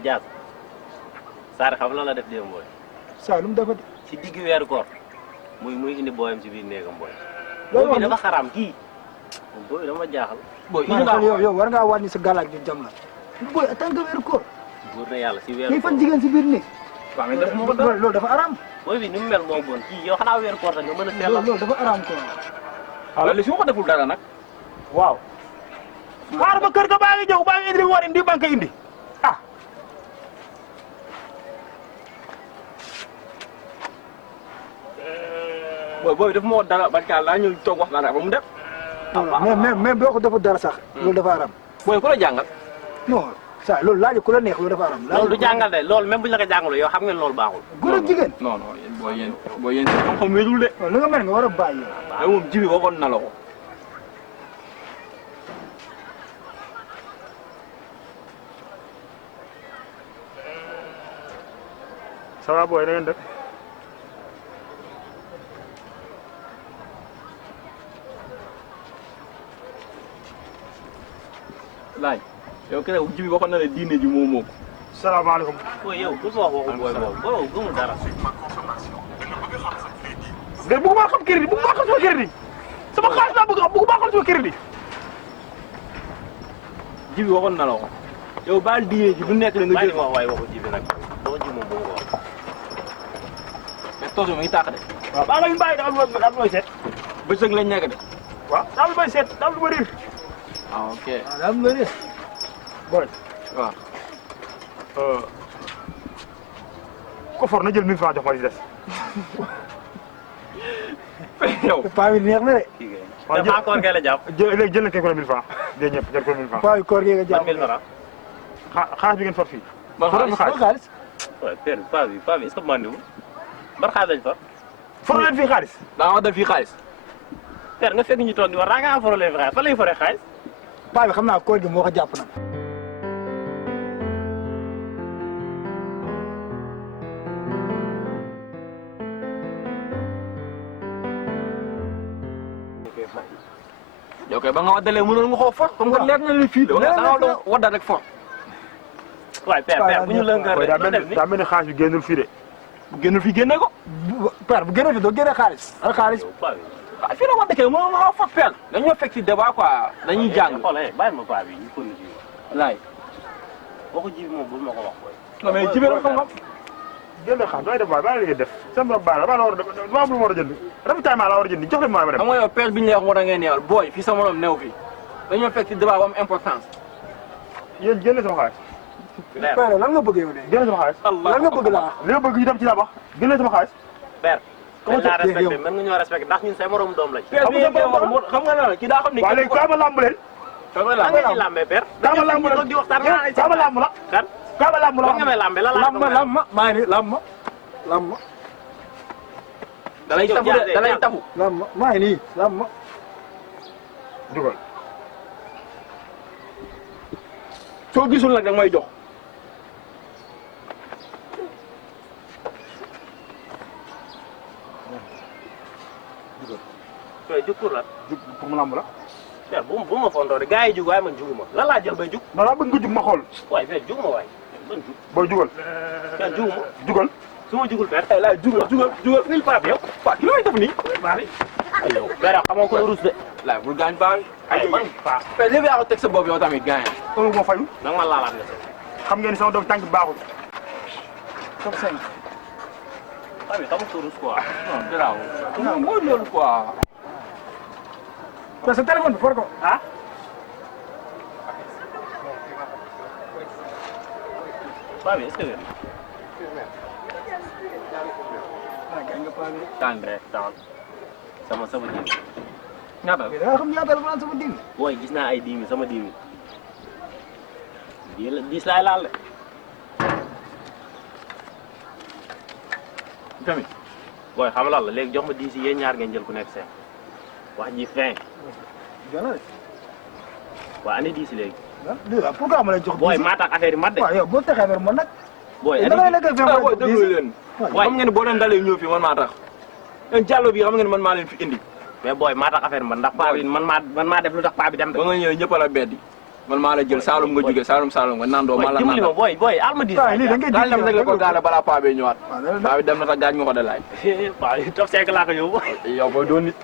mais Diaz Sarr xam la def démb booy. Sarr lu mu defati. ci digg weeru koor muy indi booyam ci biir néegam booy. loolu booy dafa xaram kii booy dama jaaxal. booy yow war ngaa wàññi sa galaaj bi jam la. booy en tant que weeru koor. buur na yàlla si weeru kii koor fan jigéen si biir néeg. waaw mais def moo dara loolu dafa araam. booy bi ni mu mel moo bon kii yow xanaa weeru koor sax nga mën a sellal. loolu dafa araam quoi. alors li su ma ko deful dara nag. waaw. xaar ba kër ga baa ngi ñëw baa ngi indi li mu war indi banque indi ah. booy daf ma wax dara barke Yàlla ñëw toog wax dara ba mu def. mais boo ko deful dara sax. loolu dafa araam. booy ku la jàngal. non saa loolu laaj ku la neex loolu dafa araam. loolu du jàngal de loolu même bu ñu la ko jàngalu yow xam ngeen loolu baaxul. góor ak jigéen. non non booy yéen xam-xam wéerul de. li nga mel nga war a bàyyi. waaw moom jibi waxoon na la ko. ça va booy na ngeen def. laaj yow keroog jibi waxoon na la diine ji moo moo ko. salaamaaleykum. booy yow du ma wax waxu booy boobu gëmul dara. de bëgguma xam crédit bëgguma xam sama crédit sama xaalis laa bëgg xam bëgguma xam sama crédit. jibi waxoon na la ko. yow baal diine ji du nekk la nga bàyyi jël. ma wax waaye waxu jibi nag waxu jibi moom bu mu ko wax. mais tos bi mu ngi tàq de. waaw baa nga ñu bàyyi daal lu may seet. bëccëg lañ nekk de. waaw daal lu may seet daal lu ma riir. ah ok. waaw daa am loo booy. waaw. ko for na jël 1000 francs jox ma li des. yow. paa bi neex na de. waaw dafa koor kay la jàpp. léegi jël na kii ko 1000 francs jël ñëpp jël ko 1000 francs. paa bi koor gi nga jàpp. 1000 francs. xaalis bi ngeen for fii. man for xaalis. waaw père paa bi est-ce que mandiwul ban xaalis lañ fa. for leen fii xaalis. daa ma def fii xaalis. père nga fekk ñu toog di war daa ngaa forole fi xaalis fa lay foree xaalis. paa bi xam naa koor gi moo ko jàpp nag. yow kay ba nga waddalee mënoon nga koo for. comme que leer na li fii la. wala da nga doon wadda rek for. waaye père bu ñu lëngal booy rek lu def ni daa mel ni xaalis bi génnul fii de. bu génnul fii génne ko. père bu génnee fi doo génne xaalis. ak xaalis. paa bi waaw fii la wadda kay mënoon nga koo for peel. dañoo fekk ci débat quoi dañuy jàng. xool bàyyi ma paa bi ñu ko nuyu. laay. waxu jibi moom bul ma ko wax booy. non mais jibe rek xam-xam. jënd xaalis damay def waay bàyyi la ngeen def. sama bopp baax la war a def dama am lu ma war a jënd. ravitaillement la war a jënd jox leen ma dem. xam nga yow peel bi ñu lay wax moo tax ngeen neewal booy fii sama morom new fii dañoo fekk ci débat bu am importance. yéen génne sama xaalis. père lan nga bëgg yow de. génne sama xaalis. lan nga bëgg laa. li nga bëgg ñu dem ci la wax génne sama xaalis. père Comment dañ laa ça se fait respecté yow? mën nga ñoo respecté ndax ñun say morom doom lañ. peel bi ngeen koy wax moo xam nga lan la kii daa xam ni. waaw léegi kaama lamb leen. kaama lan lamb ngeen di lambee père. kaama lamb dañoo leen di waxtaan nga ay kaama lamb la. kan kaama lamb la wax nga may lambee la lamb maa ngi nii lamb. da lay tafu de da lay tafu. lamb maa ngi nii lamb. dugal. soo gisul nag da nga may jox. koy jug pour la. jug pour mu lamb la. père bu ma fondoo de gars yi jug waaye man juguma lan laa jël bay jug. non daa bëgg nga jug ma xool. waaye père jug ma waay man jug. booy jugal. père juguma jugal. su ma jugul père. ay laay jugal 1000 francs yow. waaw ki lay def nii. baax na yow père xamoo ko rus de. laay bul gaañ baax. ay man paa. mais léegi yaa ko teg sa bopp yow tamit gaañ. ëllëg moo fayu. nanga ma laalaat nga xam ngeen ni sama doom tànk bi baaxul. top 5. paa bi xamu ko rus quoi. non garaaw. non mooy loolu quoi. parce que téléphone bi for ko. ah. paa bi est-ce que wér. ah gaañ nga paa bi. tàng rek tàng sama jiw. ñaata mais da nga xam ñaata la ma naan sama dégg. booy gis naa ay 10 000 sama 10 000. 10 laay laal de. tamit. booy xam lan la léegi jox ma 10 yi yéen ñaar ngeen jël ku nekk seen. wax ji fin. gën de. waa andi 10 léegi. ah pourquoi ma lay jox. booy maa tax affaire yi mat de. waaw yow boo taxee affaire man nag. booy da ngay andi nekk ah booy déglu leen. waaw xam ngeen ne boo leen dalee ñëw fii man maa tax. yéen Diallo bi xam ngeen ne man maa leen fi indi. mais booy maa tax affaire man ndax paa bi man maa def lu tax paa bi dem de. ba nga ñëwee ñëpp a la beddi. man maa la jël Saalum nga jóge Saalum nga nandoo maa la dimbali ma booy alma di waaw lii da ngay daal dem rek la ko gaale balaa paa bee ñëwaat waaw paa bi dem na tax gaañ nga ko de laaj waaw top 5 laa ko yóbbu yow booy doon nit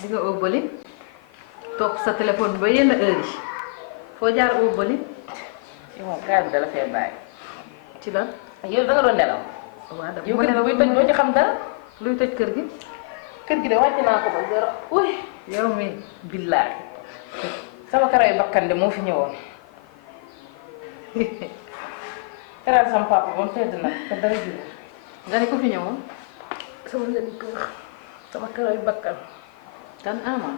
di nga óbbali toog sa téléphone ba yenn heure yi foo jaar óbbali yow moom gaz bi dala fee bàyyi. ci lan yow da nga doon nelaw. waaw dama yow kër gi buy tëj doo ci xam dara. luy tëj kër gi kër gi de wàcc naa ko ba zéro. uy yow mi billaahi sama karaw bakkan de moo fi ñëwoon. teral sama papa ba mu tedd nag te dara ji nga ne ko fi ñëwoon sama nga di kër sama karaw bakkan. kan ama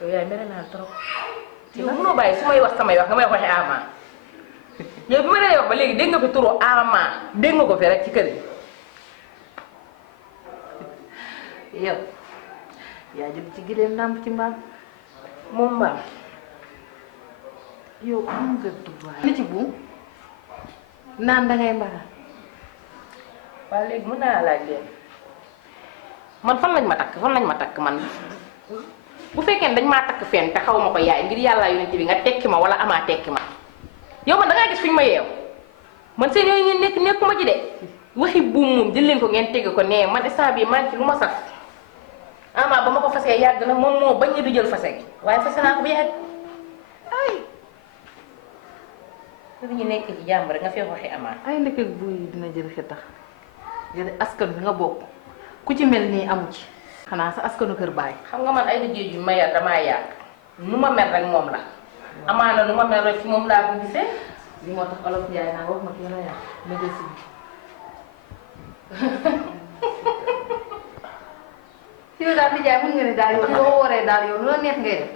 yow yaay mere naa trop. yow mënoo bàyyi su may wax samay wax nga may waxee ama. yow bi ma lay wax ba léegi dégg nga fi turu ama dégg nga ko fi rek ci kër gi. yow yaa jëm ci gileem nàmp ci mbaam moom mbaam. yow am nga droit li ci buum naan dangay mbara waaw léegi mën naa laaj leen man fan lañ ma takk man bu fekkee ne dañ maa takk fenn te xaw ma ko yaay ngir yàlla yonent bi nga tekki ma wala amaa tekki ma yow man da ngaa gis fi ñu ma yeew man seen yooyu ngeen nekkuma ci de waxi buum moom jël leen ko ngeen tegg ko nee man instant bii man ci lu ma saf ama ba ma ko fasee yàgg na moom moo bañ a du jël fase gi waaye fase naa ko bu yàgg ay li ñu nekk ci jàmm rek nga fee waxi amaa. ay ndeke buy dina jël xetax jël askan bi nga bokk ku ci mel nii amu ci xanaa sa askanu kër baay xam nga man ay liggéey yu ma yar damaa yàgg nu ma mel rek moom la amaana nu ma mel rek ci moom laa ko gisee. li moo tax olof Njaay naa wax ma kii la yàq médecine yow daal di jaay mën nga ne daal yow boo waree daal yow lu la neex ngay def.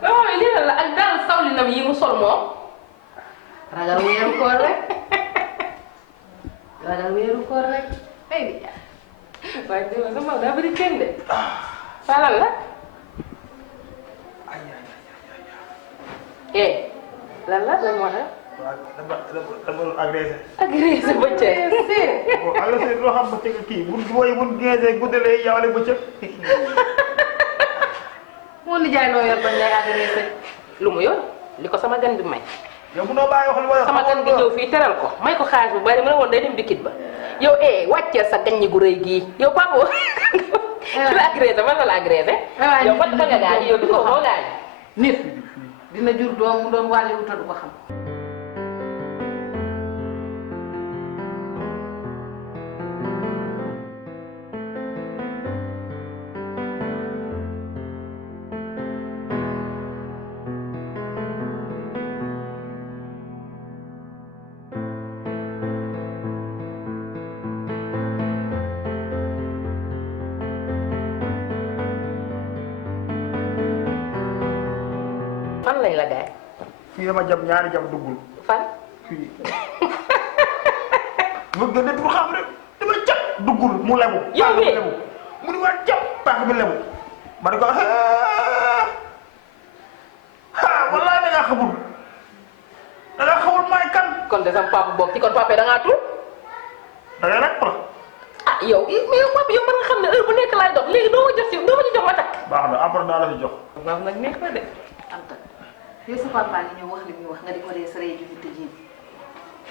waaw lii la ak daal sawlinam yi mu sol moom. ragal weeru koor rek ragal weeru koor rek ay di jaay. waaye dégg nga sama daa bëri kenn de. falal la. lan la lan moo tax. waaw dama agressé. agressé bëccëg. agressé loo xam bëccëg kii bu geesee guddalee yawale bëccëg. moo ni jaay loo yor bañ lay agressé. lu mu yor li ko sama gan bi may. yow bu noo bàyyi wax li ma sama gan gi ñëw fii teral ko may ko xaalis bu bari ma ne woon day dem dikit ba yow wàcceel sa gaññi gu rëy gii yow papa la agressé man la agressé. yow fan nga gaañ yow du ko xaw gaañ. nit dina jur doom mu doon wàlli wuta du ko xam. fan lañ la gaay. fii dama jam ñaari jam duggul. fan. fii. mu gën a dugg xam rek dama jam duggul mu lebu. yow mii mu ni waa jam paaka bi lebu. ma ne ko wallaahi da ngaa xamul maay kan. kon de sama papa bokk ci kon papa da ngaa tur. da ngay rek ah yow mais yow papa yow mën nga xam ne heure bu nekk laay dox léegi doo ma jox ma takk. baax na après naa la fi jox. waaw nag neex na de. Anta yow sa papa ngi ñëw wax li muy wax nga di ko dee sa rëy ju te ji.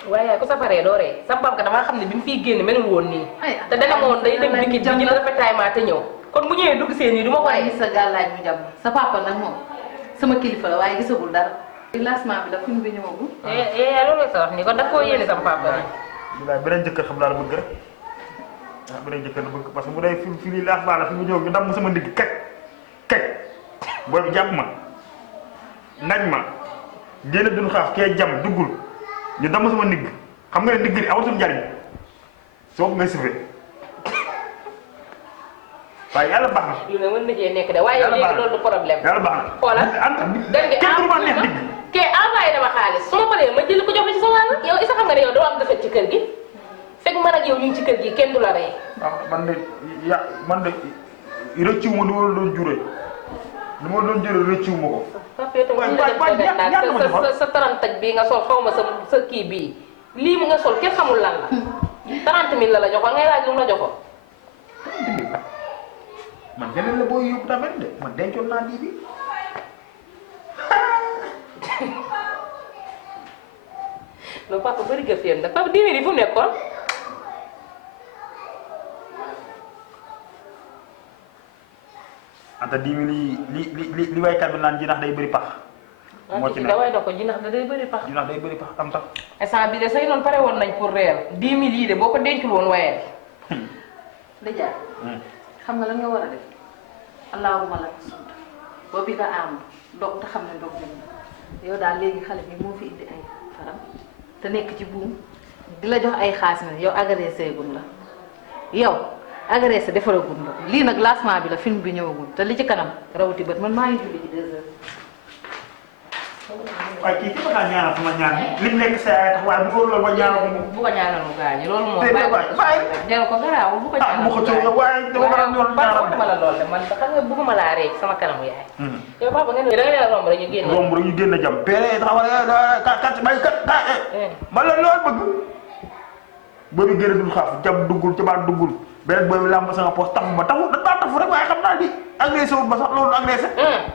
waaye ku safaree doo ree sama papa damaa xam ne bi mu fiy génn melul woon nii. te dana ma woon day dem dikit bi ñu la rafetaaymaa te ñëw. kon bu ñëwee dugg seen nii du ma ko waaye gis sa gàllaaj mu jàmm sa papa nag moom sama kilifa la waaye gisagul dara. lancement bi la film bi ñëwagul. loolu sa wax nii kon da koo yéene sama papa la. bilaay beneen jëkkër xam naa la bëgg rek ah beneen jëkkër la bëgg parce que bu dee fi lii laas baa la fi mu ñëw ñu damm sama ndigg kek booy bi jàpp ma nañ ma génn duñu xaaf kee jam duggul ñu damm sama ndigg xam nga ne ndigg li amatul njariñ soo ko ngay siffee waaye yàlla baax na. lu ne mën na cee nekk de waaye léegi loolu du problème. yàlla baax na xoolal dégg nga kenn du ma neex ndigg. kee envoyé dama xaalis su ma paree ma jël ko jox la ci sa wàll. yow isa xam nga ne yow doo am defet ci kër gi fekk man ak yow ñu ngi ci kër gi kenn du la rey. waaw man de rëccu ma du ma doon juree lu ma doon jël rëccu ma ko. papa yow tamit sa tarantaj bii nga sol xaw ma sa kii bii lii mu nga sol kenn xamul lan la 30 000 la joxoon ngay laaj lu mu la joxoon. man beneen la booy yóbbu tamit de man dencoon naa lii bi. loolu papa bëri nga fi nag papa 10 000 yi fu mu nekkoon. anta 10 000 li waykat bi naan jinax day bëri pax. moo ci nekk da way da ko jinax da day bëri pax. jinax day bëri pax am tax. instant bi de say noonu pare woon nañ pour réer 10 000 yii de boo ko dencul woon wayal. Déjà xam nga lan nga war a def allahumma lak sant boobu nga am dog te xam ne dog nañ yow daal léegi xale bi moo fi indi ay faram te nekk ci buum di la jox ay xaas ne yow agressé gun la yow agressé defaragul la lii nag lancement bi la film bi ñëwagul te li ci kanam rawati bët man maa ngi julli ci 2 heures. waaye kii fi ma kaa ñaanal sama ñaan bi lim nekk sa yaay tax waaye bu ko loolu ba ñaanal ko moom. bu ko ñaanal mu gaañu loolu moom. bàyyi jël ko garaawul bu ko ñaanal mu ko coow waaye dama war a ñor ñaaram ma la lool de man xam nga bëgguma laa rey sama kanamu yaay. yow papa nga ne da nga leen a romb rek ñu génn. romb rek ñu génn jam pere taxawal kat bay kat man la lool bëgg boobu génn dul xaaf jam duggul ca baat duggul beneen boobu làmb sama poos tafu ma tafu da tafu rek waaye xam naa di agressé wul ba sax loolu agressé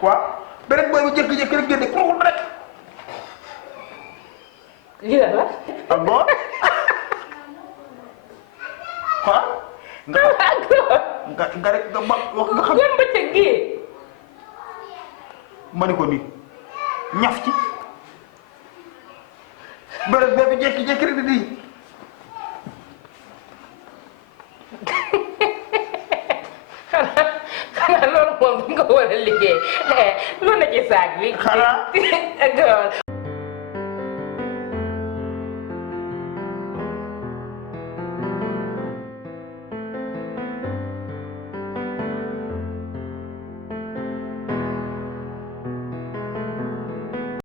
waaw beneen boobu jékki-jékki rek génne ko rek lii la la. ak góor quoi nga rek nga wax nga xam gën bëccëg gii. ma ne ko nii ñaf ci beneen boobu jékki-jékki rek di nii xanaa loolu moom nga war a liggéey lu ne ci saag bi. xanaa